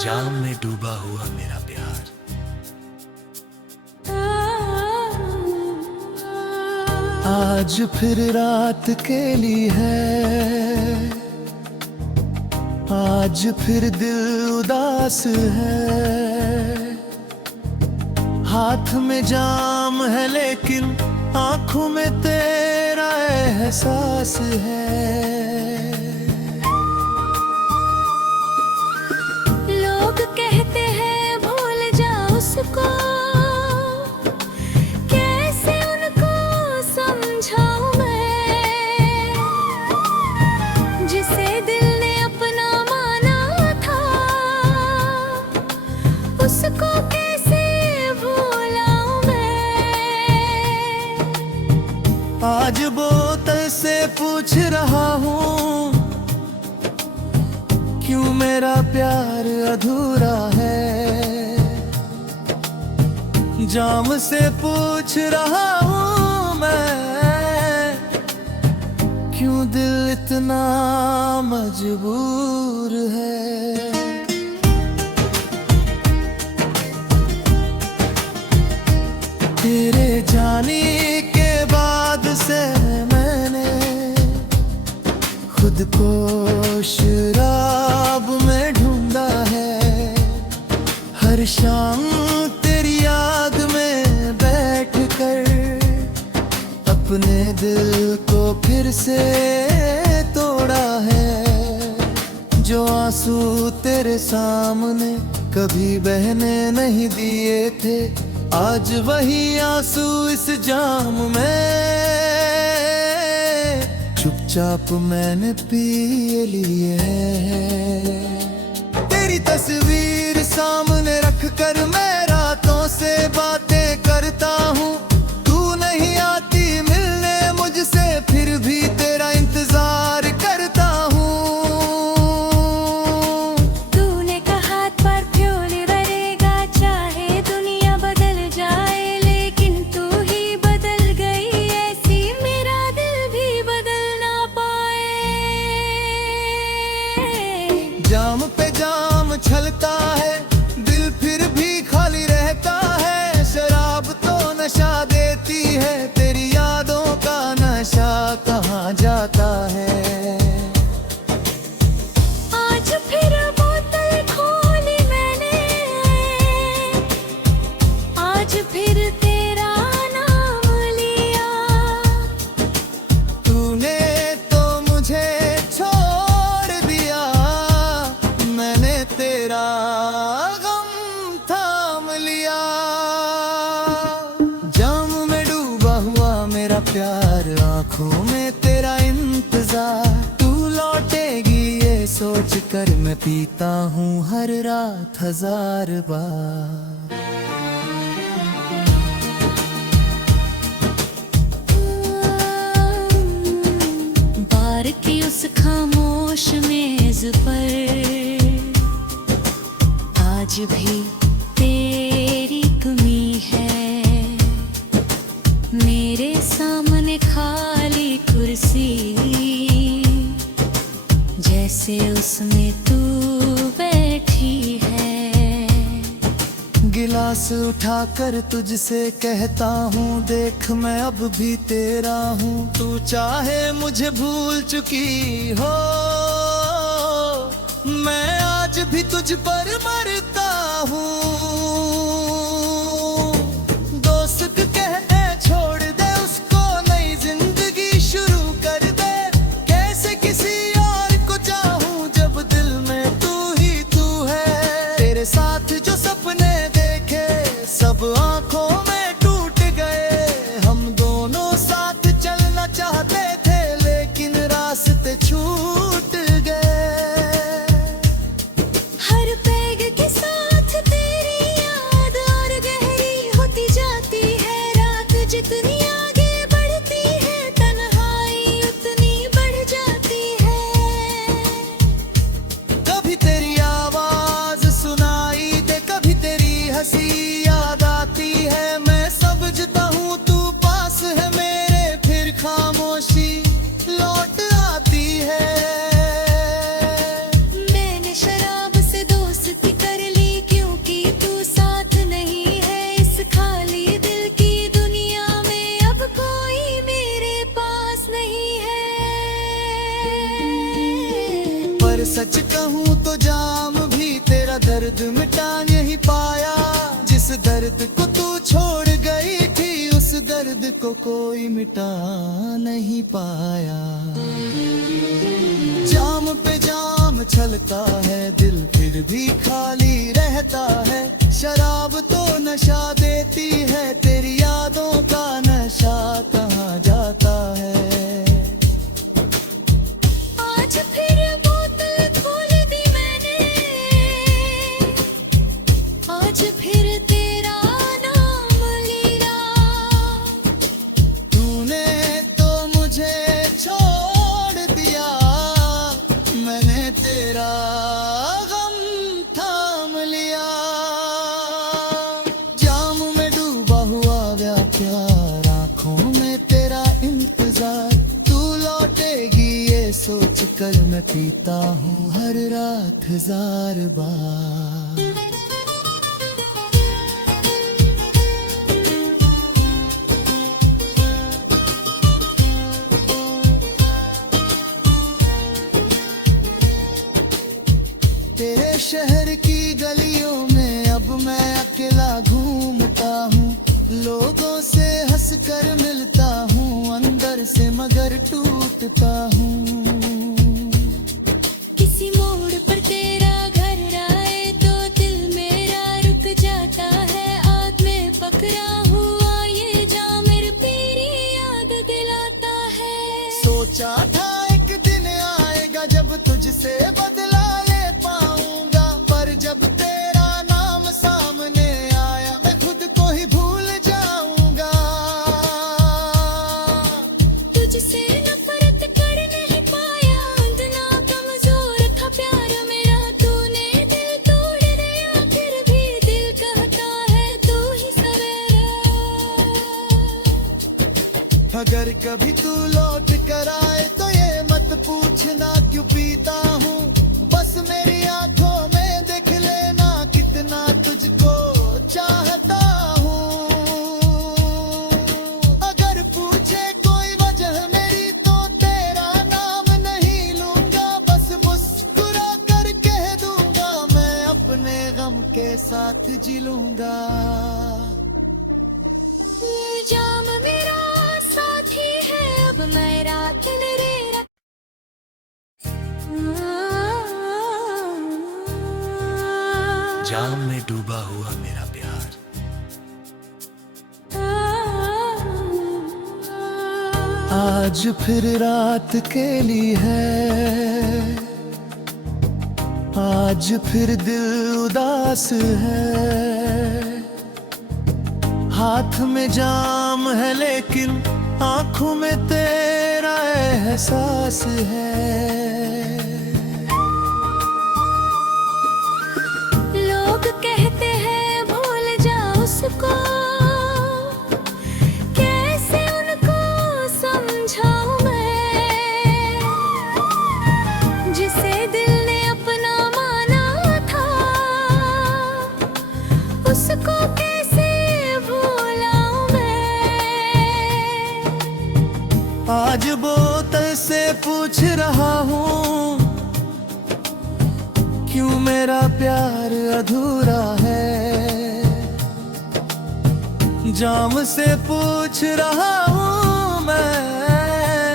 जाम में डूबा हुआ मेरा प्यार। आज फिर रात के लिए है, आज फिर दिल उदास है। हाथ में जाम है लेकिन आंखों में तेरा एहसास है। लोग कहते हैं भूल जा उसको, कैसे उनको समझाऊं मैं, जिसे दिल ने अपना माना था, उसको कैसे भूलाऊं मैं। आज बोतल से पूछ रहा हूँ, क्यों मेरा प्यार अधूरा है। जाम से पूछ रहा हूँ मैं, क्यों दिल इतना मजबूर है। तेरे जाने के बाद से मैंने खुद को शराब में ढूंढा है। हर शाम तेरी याद में बैठकर अपने दिल को फिर से तोड़ा है। जो आंसू तेरे सामने कभी बहने नहीं दिए थे, आज वही आंसू इस जाम में चुपचाप मैंने पी लिए हैं। तेरी तस्वीर सामने रख कर मैं रातों से बातें करता हूँ। तू नहीं आती मिलने मुझसे, फिर भी तेरा इंतजार करता हूँ। तूने कहा परफ्यूम करेगा, चाहे दुनिया बदल जाए, लेकिन तू ही बदल गई ऐसी मेरा दिल भी बदल ना पाए। जाम पे जाम छलता है, दिल फिर भी खाली रहता है। शराब तो नशा देती है, तेरी यादों का नशा कहाँ जाता है। आज फिर बोतल खोली मैंने, आज फिर तेरा नाम लिया। तूने तो मुझे छोड़ दिया, मैंने तेरा गम थाम लिया। जाम में डूबा हुआ मेरा प्यार, आंखों में तेरा इंतजार। तू लौटेगी ये सोच कर मैं पीता हूँ हर रात 1000 बार। बार की उस खामोश मेज पर आज भी तेरी कमी है। मेरे सामने खाली कुर्सी, जैसे उसमें तू बैठी है। गिलास उठाकर तुझसे कहता हूँ, देख मैं अब भी तेरा हूँ। तू चाहे मुझे भूल चुकी हो, मैं आज भी तुझ पर मरता हूँ। दोस्त कहते छोड़ दे उसको, नई जिंदगी शुरू कर दे। कैसे किसी और को चाहूँ जब दिल में तू ही तू है। तेरे साथ जो सपने देखे सब आंखों में टूट गए। हम दोनों साथ चलना चाहते थे, लेकिन रास्ते छूट गए। हर पैग के साथ पर सच कहूँ तो जाम भी तेरा दर्द मिटा नहीं पाया। जिस दर्द को तू छोड़ गई थी उस दर्द को कोई मिटा नहीं पाया। जाम पे जाम छलका है दिल फिर भी खाली रहता है। शराब तो नशा देती है तेरी यादों का नशा कहाँ जाता है। आज फिर बोतल खोल दी मैंने, आज फिर तेरा नाम लिया। तूने तो मुझे छोड़ दिया, मैंने तेरा गम थाम लिया। जाम में डूबा हुआ प्यार, आंखों में तेरा इंतजार। तू लौटेगी ये सोच कर मैं पीता हूँ हर रात 1000 बार। तेरे शहर की गलियों में अब मैं अकेला घूमता हूँ। लोगों से हंसकर मिलता हूँ, अंदर से मगर टूटता हूँ। किसी मोड़ पर तेरा घर आए तो दिल मेरा रुक जाता है। आग में पकड़ा हुआ ये जाम मेरी पीरी याद दिलाता है। सोचा था एक दिन आएगा जब तुझसे बदला ले पाऊंगा, पर जब तेरा नाम सामने आया मैं खुद को ही भूल जाऊंगा। तुझसे नफरत कर नहीं पाया, इतना कमजोर था प्यार मेरा। तूने दिल तोड़ दिया फिर भी दिल कहता है तू ही सवेरा। अगर कभी तू लौट कर आए तो ये मत पूछना क्यों पीता हूँ। बस मेरी आंखों में देख लेना कितना तुझको चाहता हूँ। अगर पूछे कोई वजह मेरी तो तेरा नाम नहीं लूंगा। बस मुस्कुरा कर कह दूंगा मैं अपने गम के साथ जी लूंगा। जाम मेरा साथी है अब मैं रात रे जाम में डूबा हुआ मेरा प्यार। आज फिर रात के लिए है, आज फिर दिल उदास है। हाथ में जाम है लेकिन आंखों में तेरा एहसास है। लोग कहते हैं भूल जा उसको, कैसे उनको समझाऊं मैं। जिसे दिल ने अपना माना था उसको कैसे भूलाऊं मैं। आज बोतल से पूछ रहा हूँ क्यों मेरा प्यार अधूरा है। जाम से पूछ रहा हूँ मैं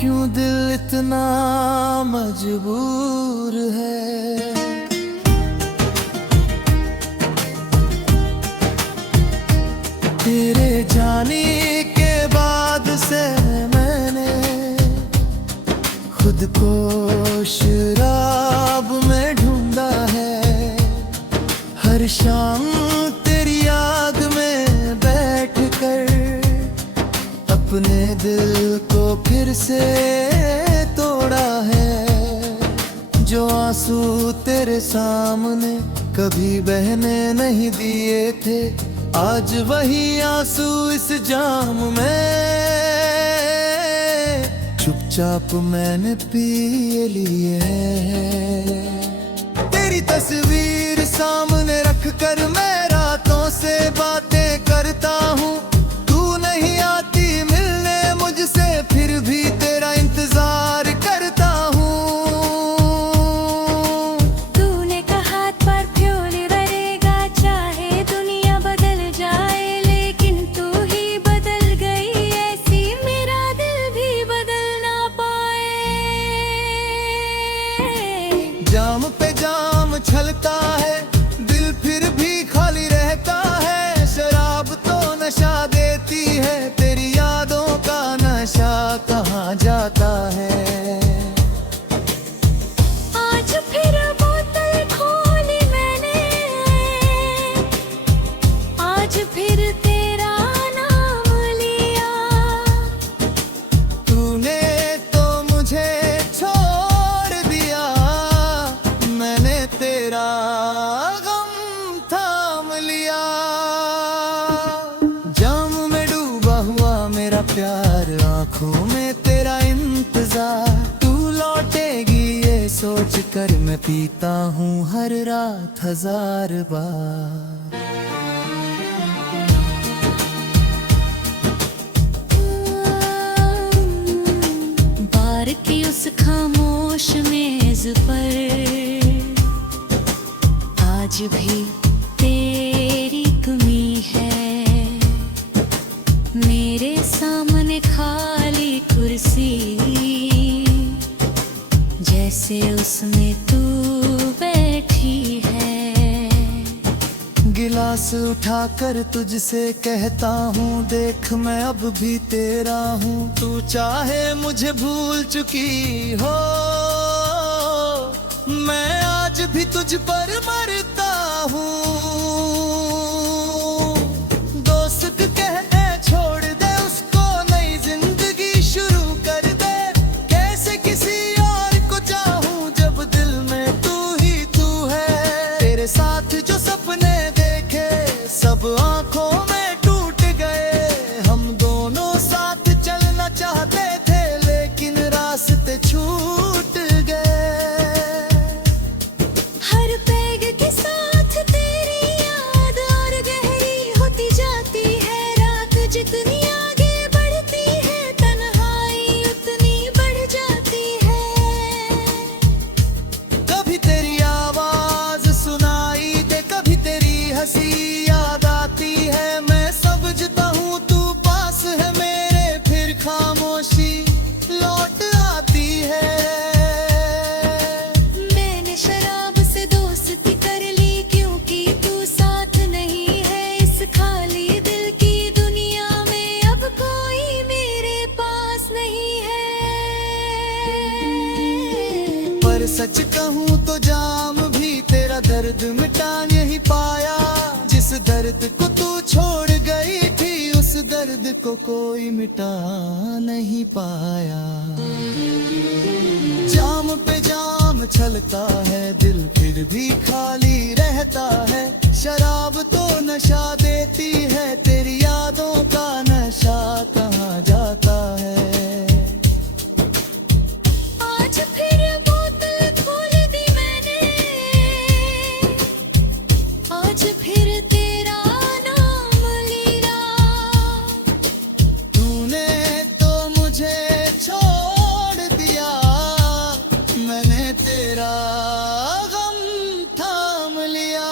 क्यों दिल इतना मजबूर है। तेरे जाने के बाद से मैंने खुद को शराब में ढूंढा है। हर शाम तेरी याद में बैठकर अपने दिल को फिर से तोड़ा है। जो आंसू तेरे सामने कभी बहने नहीं दिए थे, आज वही आंसू इस जाम में चुपचाप मैंने पी लिए हैं। तेरी तस्वीर सामने रख कर मैं रातों से बातें करता हूँ। तू नहीं आती मिलने मुझसे फिर भी तेरा इंतजार करता हूँ। में तेरा इंतजार, तू लौटेगी ये सोच कर मैं पीता हूँ हर रात 1000 बार। बार की उस खामोश मेज पर आज भी तेरी कमी है। मेरे सामने खाली कुर्सी, जैसे उसमें तू बैठी है। गिलास उठाकर तुझसे कहता हूँ, देख मैं अब भी तेरा हूँ। तू चाहे मुझे भूल चुकी हो, मैं आज भी तुझ पर मरता हूँ। दोस्त कहते छोड़ दे उसको, नई जिंदगी शुरू कर दे। कैसे किसी और को चाहूँ जब दिल में तू ही तू है। तेरे साथ जो सपने देखे सब आंखों में टूट गए। हम दोनों साथ चलना चाहते थे लेकिन रास्ते छूट गए। हर पैग के साथ तेरी याद और गहरी होती जाती है रात। जितनी आगे बढ़ती है तन्हाई उतनी बढ़ जाती है। कभी तेरी आवाज सुनाई दे, कभी तेरी हंसी याद आती है। मैं समझता हूँ तू पास है मेरे, फिर खामोशी लौट आती है। मैंने शराब से दोस्ती कर ली क्योंकि तू साथ नहीं है। इस खाली दिल की दुनिया में अब कोई मेरे पास नहीं है। पर सच कहूँ तो जाम भी तेरा दर्द मिटा नहीं पाया। जिस दर्द को तू छोड़ गई थी उस दर्द को कोई मिटा नहीं पाया। जाम पे जाम छलता है दिल फिर भी खाली रहता है। शराब तो नशा देती है, तेरी यादों का नशा कहाँ जाता है। आज फिर बोतल खोल दी मैंने, आज फिर तेरा नाम लिया। तूने तो मुझे छोड़ दिया, मैंने तेरा गम थाम लिया।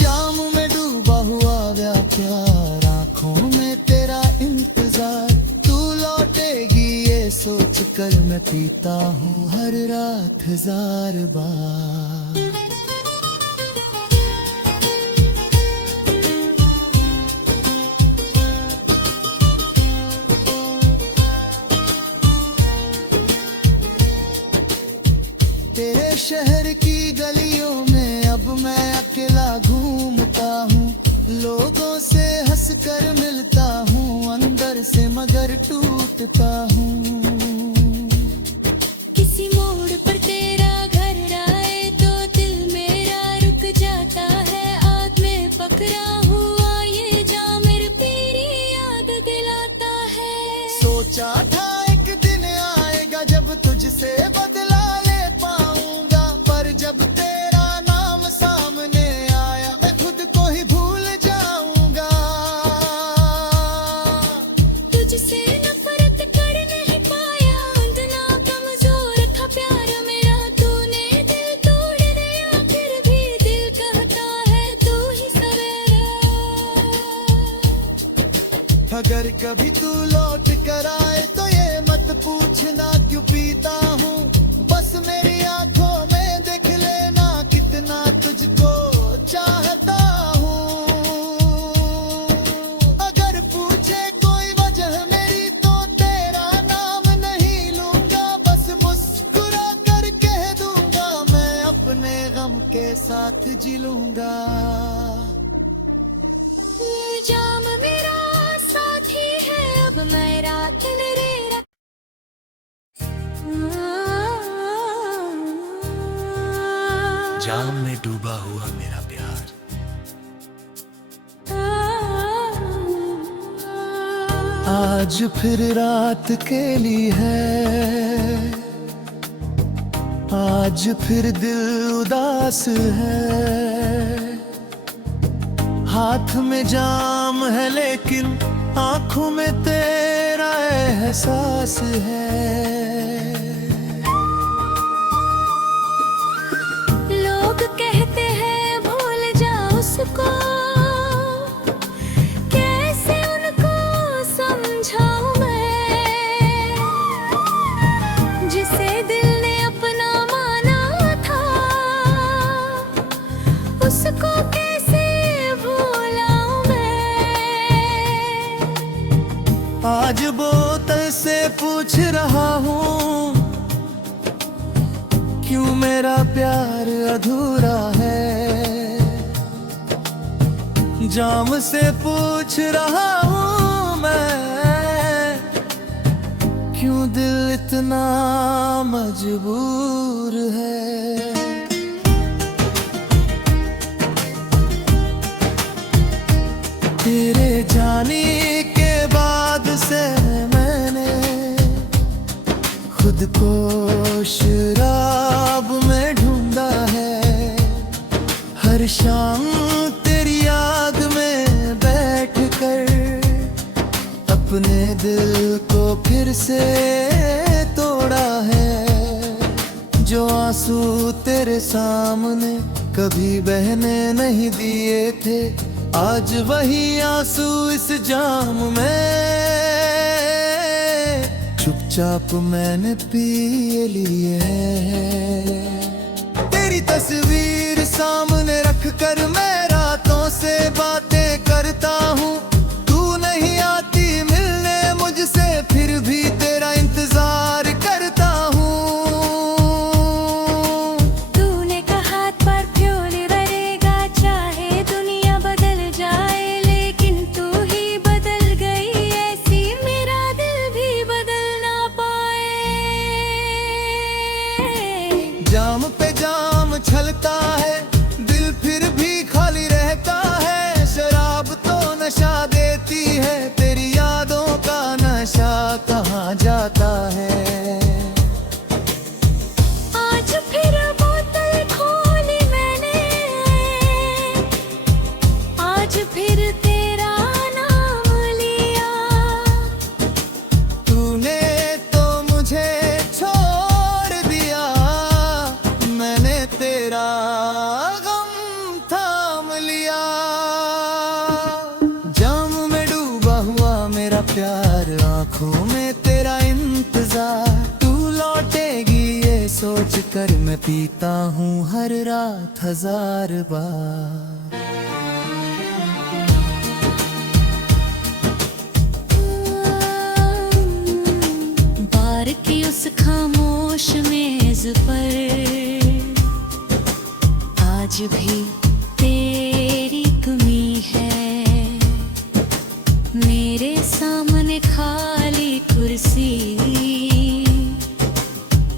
जाम में डूबा हुआ गया प्यार, आंखों में तेरा इंतजार। तू लौटेगी ये सोच कर मैं पीता हूँ हर रात 1000 बार। तेरे शहर की गलियों में अब मैं अकेला घूमता हूँ। लोगों से हंसकर मिलता हूँ, अंदर से मगर टूटता हूँ। किसी मोड़ पर तेरा घर आए तो दिल मेरा रुक जाता है। आग में पकड़ा हुआ ये जाम मेरे तेरी याद दिलाता है। सोचा था एक दिन आएगा जब तुझसे बदला ले पाऊंगा, पर जब तेरा नाम सामने आया मैं खुद को ही भूल जाऊंगा। तुझसे नफरत कर नहीं पाया, इतना कमजोर था प्यार मेरा। तूने दिल तोड़ दिया फिर भी दिल कहता है तू ही सवेरा। अगर कभी तू लौट कर आए तो ये मत पूछना क्यों पीता हूँ। बस मेरी आंखों में देख लेना कितना तुझको चाहता हूँ। अगर पूछे कोई वजह मेरी तो तेरा नाम नहीं लूंगा। बस मुस्कुरा कर कह दूंगा मैं अपने गम के साथ जी लूंगा। जाम मेरा साथी है अब मैं रात रे जाम में डूबा हुआ मेरा प्यार, आज फिर रात के लिए है, आज फिर दिल उदास है। हाथ में जाम है लेकिन आंखों में तेरा एहसास है। लोग कहते हैं भूल जा उसको, कैसे उनको समझाऊं मैं, जिसे दिल ने अपना माना था, उसको कैसे भूलाऊं मैं। आज बोतल से पूछ रहा हूँ, क्यों मेरा प्यार अधूरा है। जाम से पूछ रहा हूँ मैं, क्यों दिल इतना मजबूर है। तेरे जाने के बाद से मैंने खुद को शराब में ढूंढा है। हर शाम तेरी याद में बैठ कर अपने दिल को फिर से तोड़ा है। जो आंसू तेरे सामने कभी बहने नहीं दिए थे, आज वही आंसू इस जाम में चुपचाप मैंने पी लिए हैं। तेरी तस्वीर सामने रख कर मैं रातों से बातें करता हूँ। तू नहीं आती मिलने मुझसे, फिर भी तेरा इंतजार करता हूँ। तूने कहा परफ्यूम रहेगा, चाहे दुनिया बदल जाए, लेकिन तू ही बदल गई ऐसी, मेरा दिल भी बदल ना पाए। जाम पे जाम छलता है, दिल फिर भी खाली रहता है। शराब तो नशा देती है, तेरी यादों का नशा कहाँ जाता है। आज फिर बोतल खोली मैंने, आज फिर तेरा नाम लिया। तूने तो मुझे छोड़ दिया, मैंने तेरा गम थाम लिया। जाम में डूबा हुआ मेरा प्यार, आंखों में तेरा इंतजार। तू लौटेगी ये सोच कर मैं पीता हूँ हर रात 1000 बार। बार की उस खामोश मेज पर आज भी तेरी कमी है। मेरे सामने खाली कुर्सी,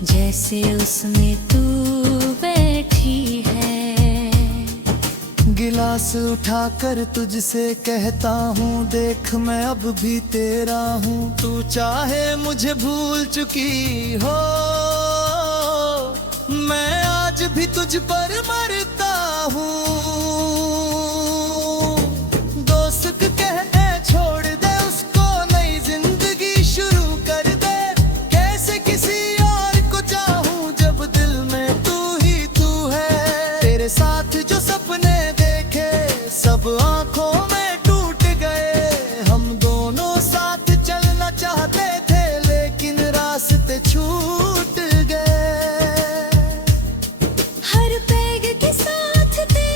जैसे उसमें तू बैठी है। गिलास उठाकर तुझसे कहता हूँ, देख मैं अब भी तेरा हूँ। तू चाहे मुझे भूल चुकी हो, मैं आज भी तुझ पर मरता हूँ। दोस्त कहते छोड़ दे उसको, नई जिंदगी शुरू कर दे। कैसे किसी और को चाहूँ जब दिल में तू ही तू है। तेरे साथ जो सपने देखे सब आंखों में टूट गए। हम दोनों साथ चलना चाहते थे, लेकिन रास्ते छूट गए। हर पैग के साथ तेरे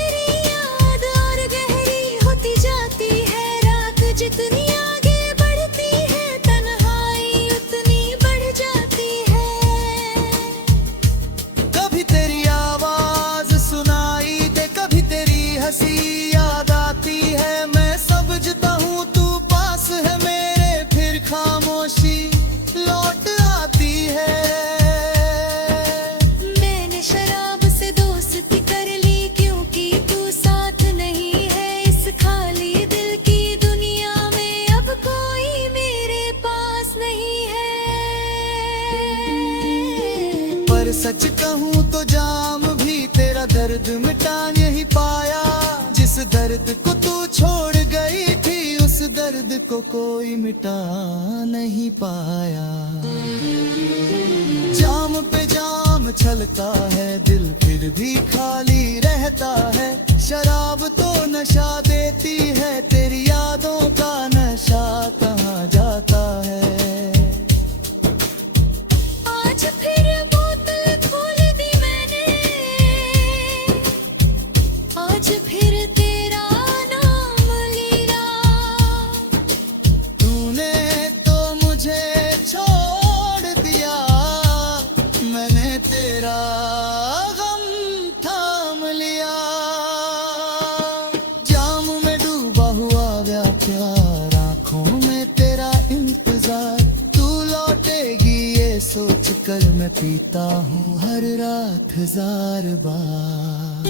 पर सच कहूँ तो जाम भी तेरा दर्द मिटा नहीं पाया। जिस दर्द को तू छोड़ गई थी उस दर्द को कोई मिटा नहीं पाया। जाम पे जाम छलका है दिल फिर भी खाली रहता है। शराब तो नशा देती है तेरी यादों का नशा कहाँ जाता है। आज फिर बोतल खोल दी मैंने, आज फिर तेरा नाम लिया। तूने तो मुझे छोड़ दिया, मैंने तेरा गम थाम लिया। जाम में डूबा हुआ गया प्यार, आंखों में तेरा इंतजार। तू लौटेगी ये सोच कर मैं पीता हूँ हर रात 1000 बार।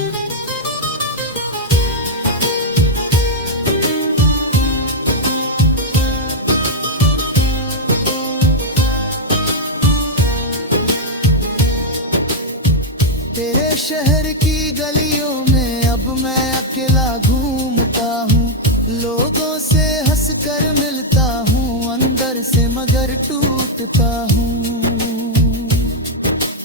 तेरे शहर की गलियों में अब मैं अकेला घूमता हूँ। लोगों से हंसकर मिलता हूँ, अंदर से मगर टूटता हूँ।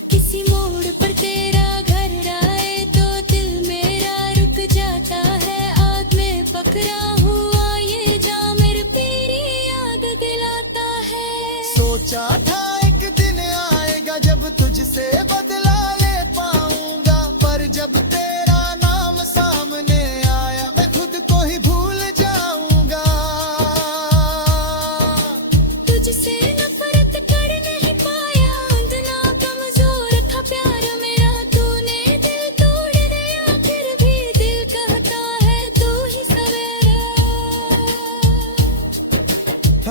किसी मोड़ पर तेरा घर आए तो दिल मेरा रुक जाता है। आग में पकड़ा हुआ ये जाम मेरे तेरी याद दिलाता है। सोचा था एक दिन आएगा जब तुझसे बदला ले पाऊंगा, पर जब तेरा नाम सामने आया मैं खुद को ही भूल जाऊंगा। तुझसे नफरत कर नहीं पाया, इतना कमजोर था प्यार मेरा। तूने दिल तोड़ दिया फिर भी दिल कहता है तू ही सवेरा।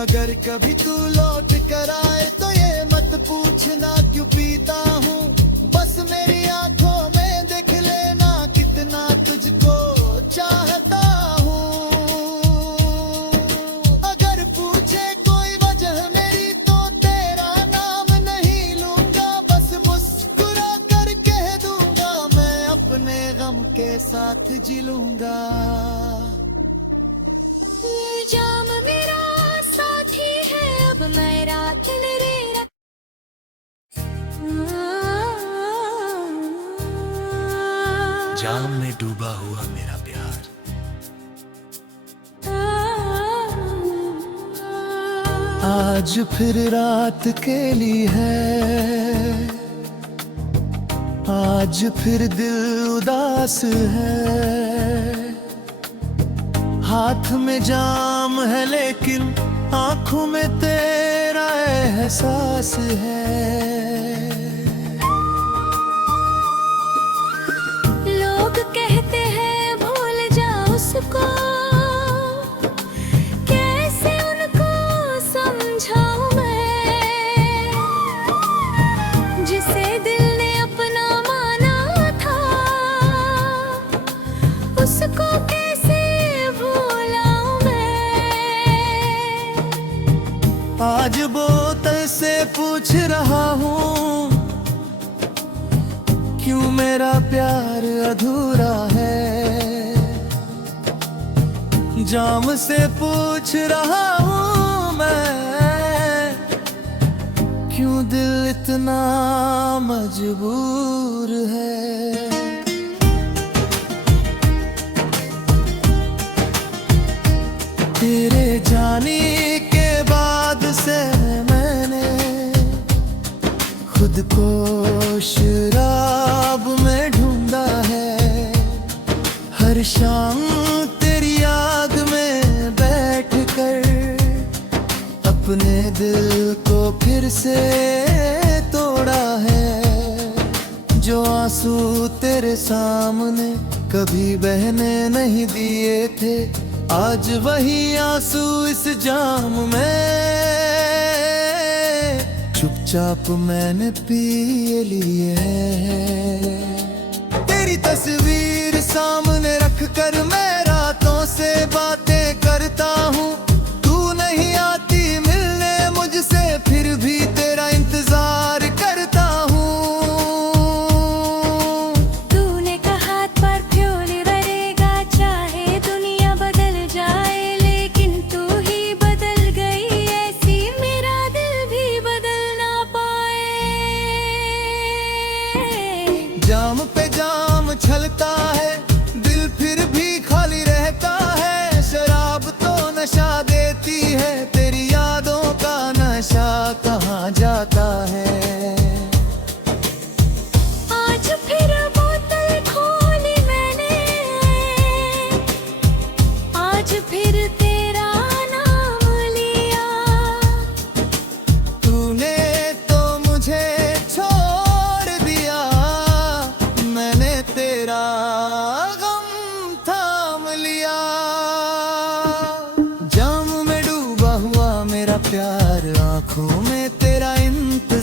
अगर कभी तू लौट कर आए तो ये मत पूछना क्यों पीता हूँ। बस मेरी आंखों में देख लेना कितना तुझको चाहता हूँ। अगर पूछे कोई वजह मेरी तो तेरा नाम नहीं लूंगा। बस मुस्कुरा कर कह दूंगा मैं अपने गम के साथ जी लूंगा। जाम मेरा साथी है अब मैं रात रे जाम में डूबा हुआ मेरा प्यार, आज फिर रात के लिए है। आज फिर दिल उदास है। हाथ में जाम है लेकिन आंखों में तेरा एहसास है। लोग कहते हैं भूल जा उसको, कैसे उनको समझाऊं मैं। जिसे दिल ने अपना माना था उसको कैसे भूलाऊं मैं। आज बोतल से पूछ रहा हूँ क्यों मेरा प्यार अधूरा है। जाम से पूछ रहा हूँ मैं क्यों दिल इतना मजबूर है। तेरे जाने के बाद से मैंने खुद को शराब में ढूंढा है। हर शाम तेरी याद में बैठकर अपने दिल को फिर से तोड़ा है। जो आंसू तेरे सामने कभी बहने नहीं दिए थे, आज वही आंसू इस जाम में चुपचाप मैंने पी लिए हैं। तेरी तस्वीर सामने रख कर मैं रातों से बातें करता हूँ। तू नहीं आती मिलने मुझसे फिर भी तेरा इंतजार करता हूँ।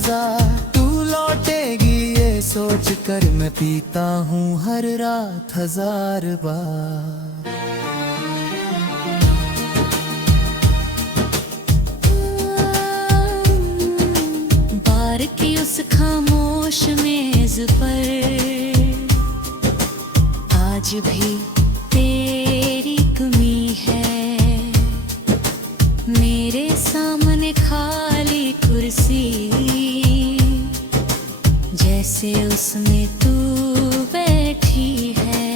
इंतजार, तू लौटेगी ये सोच कर मैं पीता हूँ हर रात 1000 बार। बार की उस खामोश मेज पर आज भी तेरी कमी है। मेरे सामने खाली कुर्सी जैसे उसमें तू बैठी है।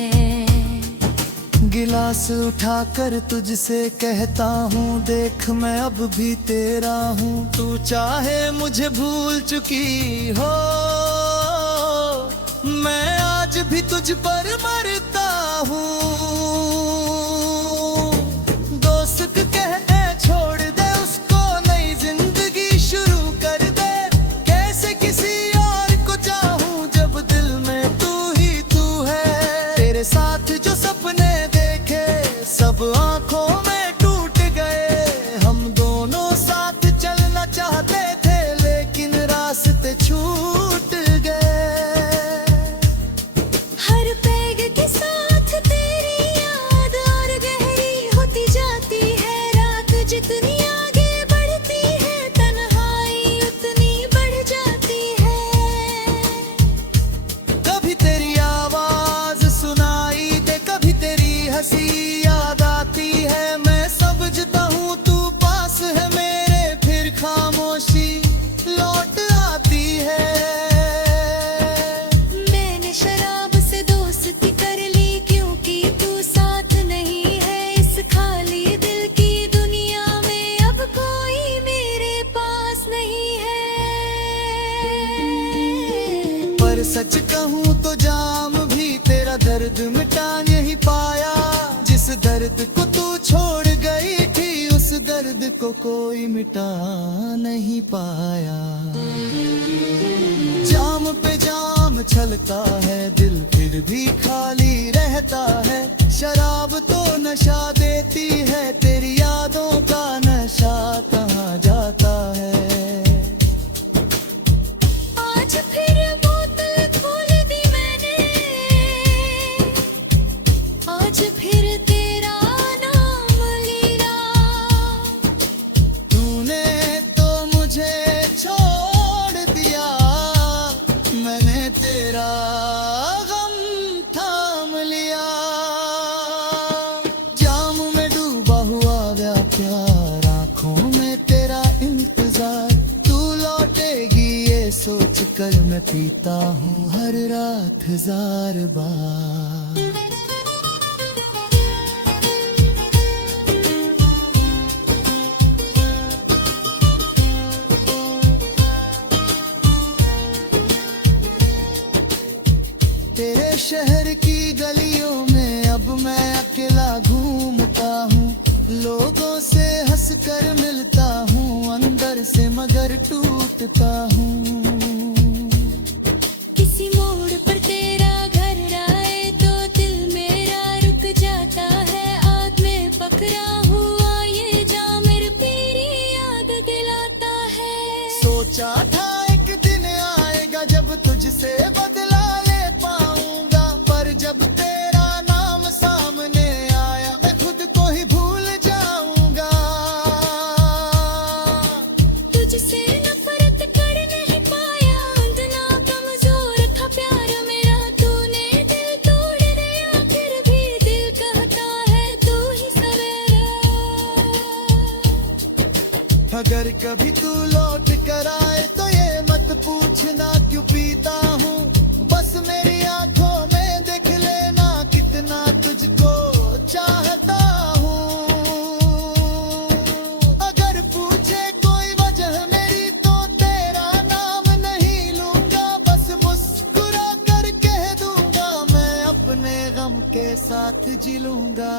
गिलास उठाकर तुझसे कहता हूँ देख मैं अब भी तेरा हूँ, तू चाहे मुझे भूल चुकी हो मैं आज भी तुझ पर मरता हूँ। दोस्त कहते छोड़ दे उसको, नई जिंदगी शुरू कर दे, कैसे किसी और को चाहूँ जब दिल में तू ही तू है। तेरे साथ जो सपने देखे सब आंखों में टूट गए, हम दोनों साथ चलना चाहते थे लेकिन रास्ते छूट गए। हर पैग के साथ तेरी याद और गहरी होती जाती है रात, जितनी आगे बढ़ती है तन्हाई उतनी बढ़ जाती है। कभी तेरी आवाज सुनाई दे, कभी तेरी हंसी याद आती है, मैं समझता हूँ तू पास है मेरे, फिर खामोशी लौट आती है। मैंने शराब से दोस्ती कर ली क्योंकि तू साथ नहीं है। इस खाली दिल की दुनिया में अब कोई मेरे पास नहीं है। पर सच कहूँ तो जाम भी तेरा दर्द मिटा नहीं पाया, जिस दर्द को तू छोड़ गई थी उस दर्द को कोई मिटा नहीं पाया। जाम पे जाम छलता है दिल फिर भी खाली रहता है, शराब तो नशा देती है तेरी यादों का नशा कहाँ जाता है। आज फिर बोतल खोल दी मैंने, आज फिर तेरा नाम लिया। तूने तो मुझे छोड़ दिया, मैंने तेरा गम थाम लिया। जाम में डूबा हुआ गया प्यार, आंखों में तेरा इंतजार, तू लौटेगी ये सोच कर मैं पीता हूँ हर रात 1000 बार। तेरे शहर की गलियों में अब मैं अकेला घूमता हूँ, लोगों से हंसकर मिलता हूँ अंदर से मगर टूटता हूँ। किसी मोड़ पर तेरा घर आए तो दिल मेरा रुक जाता है, आग में पकड़ा हुआ ये जाम मेरे पीरी याद दिलाता है। सोचा था एक दिन आएगा जब तुझसे बदला ले पाऊंगा, पर जब तेरा नाम सामने आया मैं खुद को ही भूल जाऊंगा। तुझसे नफरत कर नहीं पाया, अंधना कमजोर था प्यार मेरा, तूने दिल तोड़ दिया फिर भी दिल कहता है तू ही सवेरा। अगर कभी तू लौट कर आए तो ये मत पूछना क्यों पीता हूँ, बस मेरी आंखों में देख लेना कितना तुझको चाहता हूँ। अगर पूछे कोई वजह मेरी तो तेरा नाम नहीं लूंगा, बस मुस्कुरा कर कह दूंगा मैं अपने गम के साथ जी लूंगा।